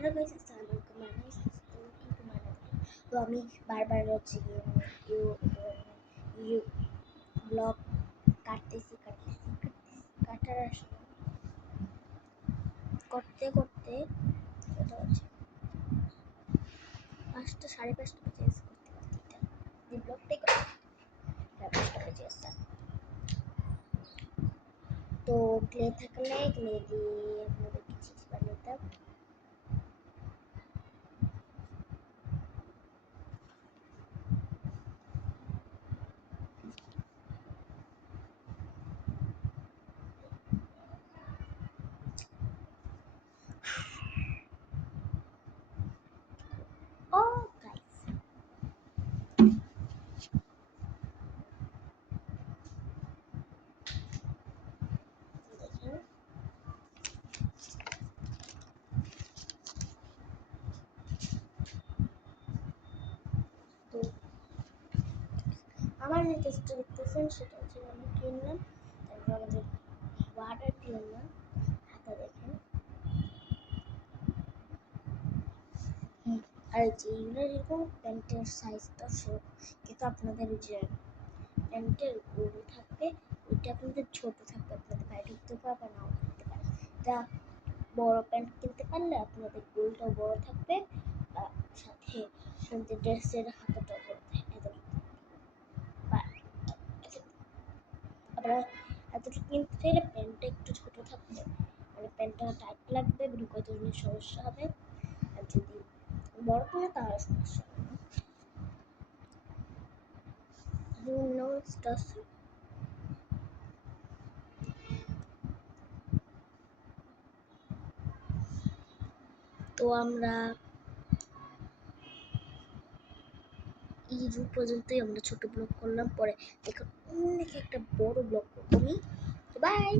Hello guys, আসসালামু আলাইকুম। My name is কিন্তু মানা। তো আমি বারবার হচ্ছে গিয়ে ইউ ইউ ব্লগ কাটার আসলে করতে করতে এটা হচ্ছে 5:30 বাজে করতে করতে যে ব্লগটাই করতে 5টা বেজে গেছে। তো ক্লে থাকলে ক্লে দিয়ে আপনাদেরকে চিজ বানাতাম। ও গাইস, দেখেন তো আমার যেটা দেখতেছেন সেটা হচ্ছে আমি কিনলাম, তারপর আমাদের ওয়াটার কিনলাম। হাতা দেখেন, আর যেগুলো এরকম প্যান্টের সাইজটা ছোট, কিন্তু আপনাদের যে প্যান্টের গোল থাকবে ওইটা আপনাদের ছোট থাকবে, আপনাদের গায়ে ঢুকতে পারবে নাও ঢুকতে পারে। এটা বড় প্যান্ট কিনতে পারলে আপনাদের গোলটাও বড় থাকবে, সাথে আপনাদের ড্রেসের হাতাটাও বড় থাকবে। আপনারা এতটুকু কিনতে চাইলে প্যান্টটা একটু ছোট থাকবে, মানে প্যান্টটা টাইট লাগবে, ঢুকাতে সমস্যা হবে। আর যদি বড় করে তাহলে সমস্যা হবে না। তো আমরা এই পর্যন্তই আমরা ছোট ব্লগ করলাম, পরে দেখো অনেক একটা বড় ব্লগ করবো আমি। বাই।